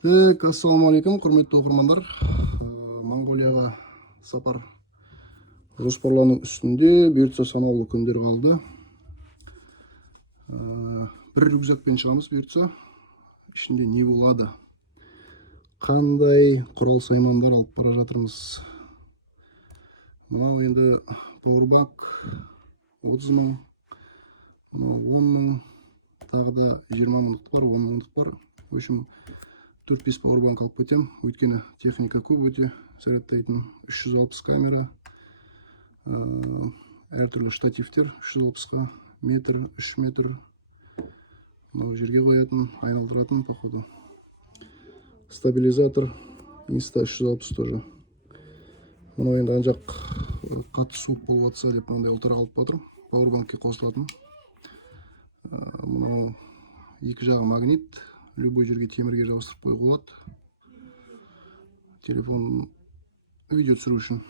Ассалаумағалейкум, құрметті оқырмандар. Монғолияға сапар жоспарлану үстінде, бұйыртса санаулы күндер қалды. Бір рюкзакпен шығамыз, бұйыртса. Ішінде не болады? Қандай құрал саймандар алып бара жатырмыз? Мынау енді пауэрбанк 30 мың, 10 мың, тағы да 20 мыңдық бар, 10 мыңдық бар. В общем, 4-5 пауэрбанк алып кетем, өйткені техника көп өте, зарядтайтын 360 камера, әртүрлі штативтер 360-қа, метр, 3 метр, жерге қоятын, айналдыратын, походу. Стабилизатор, инста 360 тоже. Мұны енді анжақ қатты суық болып атса деп мынандай ұлтар алып батыр, пауэрбанкке қосылатын. Мұны екі жағы магнит. Любой жерге темірге жабыстырып қоюға болады. Телефон видео түсіру үшін.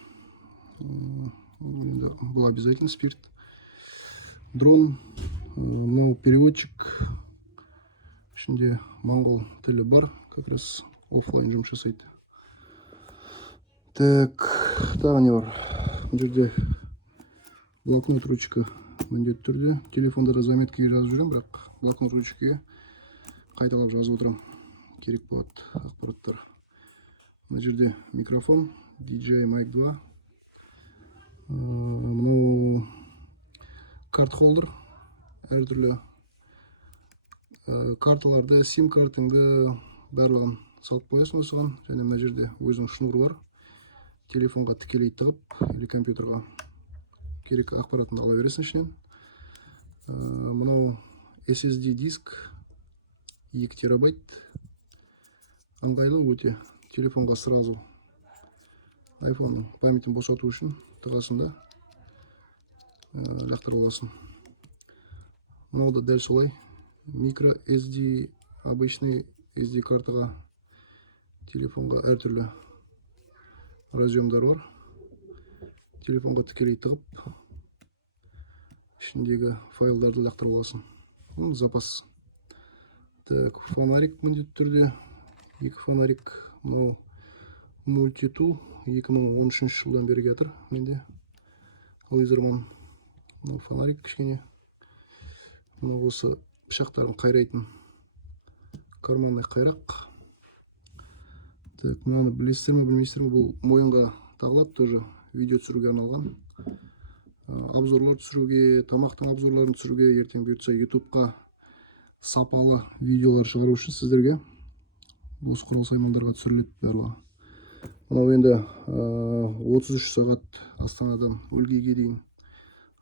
Бұл обязательно спирт. Дрон, мынау переводчик. Ішінде моңғол тілі бар, как раз офлайн жұмыс жасайды. Так, тағы не бар? Бұл жерде блокнот ручка міндетті түрде. Телефонда да заметкеге жазып жүрем, бірақ блокнот ручкаға қайталап жазып отырам, керек болады ақпараттар. Мына жерде микрофон, DJI Mic 2. Мынау карт холдер, әртүрлі карталарды, сим картыңды барлығын салып қоясың осыған. Және мына жерде өзінің шнуры бар. Телефонға тікелей тығып, или компьютерға керек ақпаратын ала бересің ішінен. Мынау SSD диск. 2 терабайт, ыңғайлы өте. Телефонға сразу айфонның памятін босату үшін тығасында жақтырып аласың. Мынау да дәл солай. Микро SD, обычный SD картаға, телефонға әртүрлі разъемдар бар. Телефонға тікелей тығып, ішіндегі файлдарды лақтырып аласың. Запас. Так, фонарик міндетті түрде. 2 фонарик. Мынау мультитул. 2013 жылдан бері жатыр менде. Лазерман. Фонарик кішкене. Мынау осы пышақтарын қайрайтын карманный қайрақ. Так, мынаны білесіздер ме, білмейсіздер ме? Бұл мойынға тағылады, тоже видео түсіруге арналған. Обзорлар түсіруге, тамақтың обзорларын түсіруге, ертең бұйыртса ютубқа сапалы видеолар шығару үшін сіздерге осы құрал саймандарға түсіріледі барлығы. Мынау енді 33 сағат Астанадан Өлгейге дейін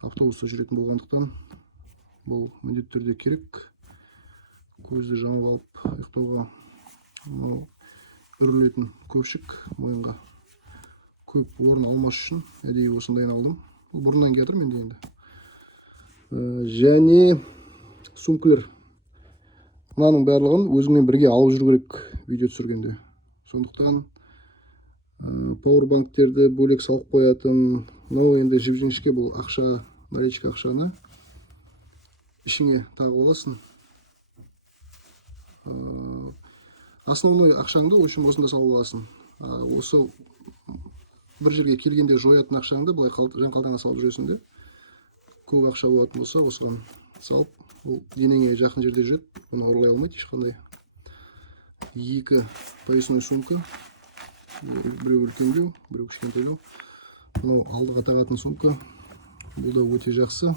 автобуста жүретін болғандықтан бұл міндетті түрде керек. Көзді жамып алып ұйықтауға. Мынау үрілетін көпшік мойынға көп орын алмас үшін әдейі осындайын алдым. Бұл бұрыннан келе жатыр менде енді. Және сумкалар. Мынаның барлығын өзіңмен бірге алып жүру керек видео түсіргенде. Сондықтан пауэрбанктерді бөлек салып қоятын. Мынау енді жіп-жіңішке, бұл ақша, наличка ақшаны ішіңе тағып аласың. Основной ақшаңды осында салып аласың. Осы бір жерге келгенде жоятын ақшаңды былай жан қалтаңа салып жүресің де. Көп ақша болатын болса, осыған салып, бұл денеңе жақын жерде жүреді. Оны ұрлай алмайды ешқандай. 2 поясной сумка. Біреу үлкендеу, біреу кішкентейлеу. Мынау алдыға тағатын сумка. Бұл да өте жақсы.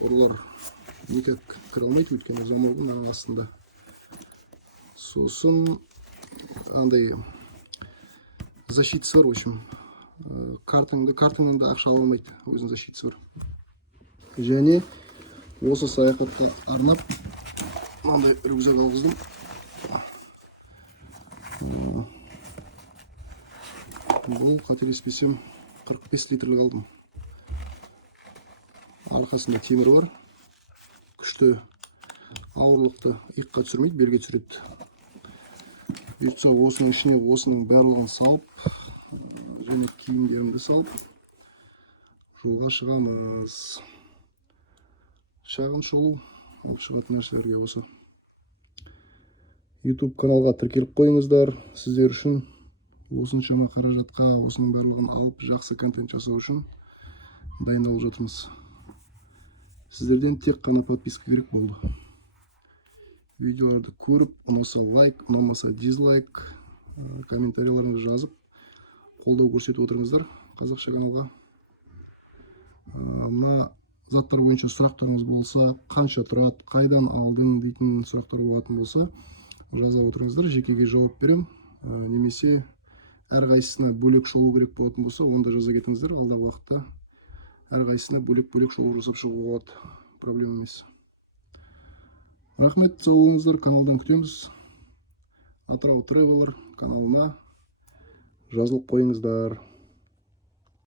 Ұрлар никак кіре алмайды, өйткені замогы мынаның астында. Сосын андай защитасы бар, в общем. Картыңнан да ақша ала алмайды, өзінің защитасы бар. Және осы саяхатқа арнап мынандай рюкзак алғыздым. Бұл қателеспесем 45 литрлік алдым. Арқасында темір бар. Күшті ауырлықты иыққа түсірмейді, белге түсіреді. Бұйыртса осының ішіне осының барлығын салып, және киімдерімді салып жолға шығамыз. Шағын шолу алып шығатын нәрселерге осы. YouTube каналға тіркеліп қойыңыздар. Сіздер үшін осыншама қаражатқа осының барлығын алып жақсы контент жасау үшін дайындалып жатырмыз. Сіздерден тек қана подписка керек болды. Видеоларды көріп, ұнаса лайк, ұнамаса дизлайк, комментарийлеріңізді жазып, қолдау көрсетіп отырыңыздар қазақша каналға. Мына заттар бойынша сұрақтарыңыз болса, қанша тұрады, қайдан алдың дейтін сұрақтар болатын болса, жаза отырыңыздар, жекеге жауап берем. Немесе әрқайсысына бөлек шолу керек болатын болса, онда жаза кетіңіздер. Алдағы уақытта әрқайсысына бөлек шолу жасап шығуға болады. Проблема емес. Рахмет, сау болыңыздар, каналдан күтеміз. Атырау Traveler каналына жазылып қойыңыздар.